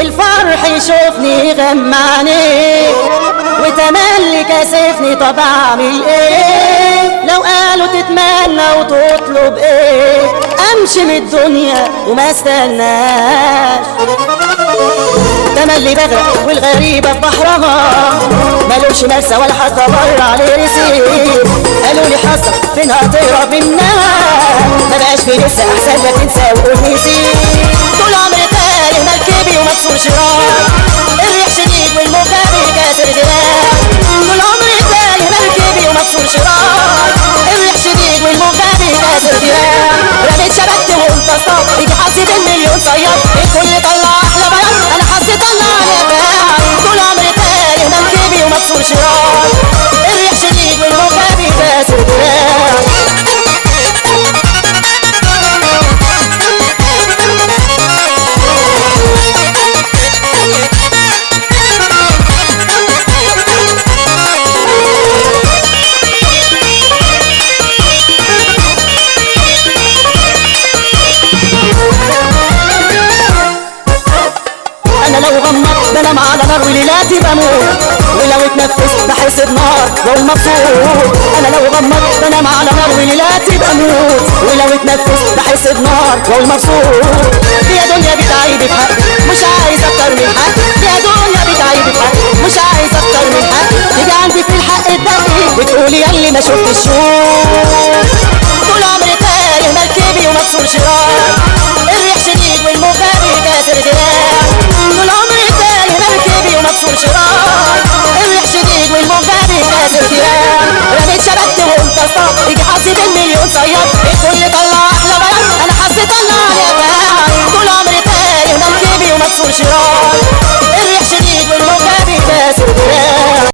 الفرح يشوفني غمعني وتملي كاسفني، طب اعمل ايه؟ لو قالوا تتمنى وتطلب ايه؟ امشي من الدنيا وما استناش، تملي بغرق والغريبة في بحرها، ملوش مرسى ولا حتى بر عليه رسيب. قالوا لي حظك فين هتهرب منها، مبقاش في لسه احسن لا تنسى وقول نسيت. طول عمري تايه مركبي ومكسور شراك، الريح شديد والموجة كاسر دراع. طول عمري تايه مركبي ومكسور شراك، الريح شديد والموجة كاسر دراع. رميت شبكت وقلت اصطاد، يجي حظي بالمليون صياد، الكل طلع احلى بياض، انا حظي طلع نفاق. طول عمري تايه مركبي ومكسور شراك، الريح شديد والموجة كاسر دراع. انا لو غمضت بنام على نار وليلاتي بموت، ولو اتنفست بحس بنار واقوم مبسوط. انا لو غمضت بنام على نار وليلاتي بموت، ولو اتنفست بحس بنار واقوم مبسوط. يا دنيا بتعيبي في حقي مش عايز اكتر من حقي، يا دنيا بتعيبي في حقي مش عايز اكتر من حقي. تيجي عندي في الحق الدقيق وتقولي ياللي ما شفتش شوق.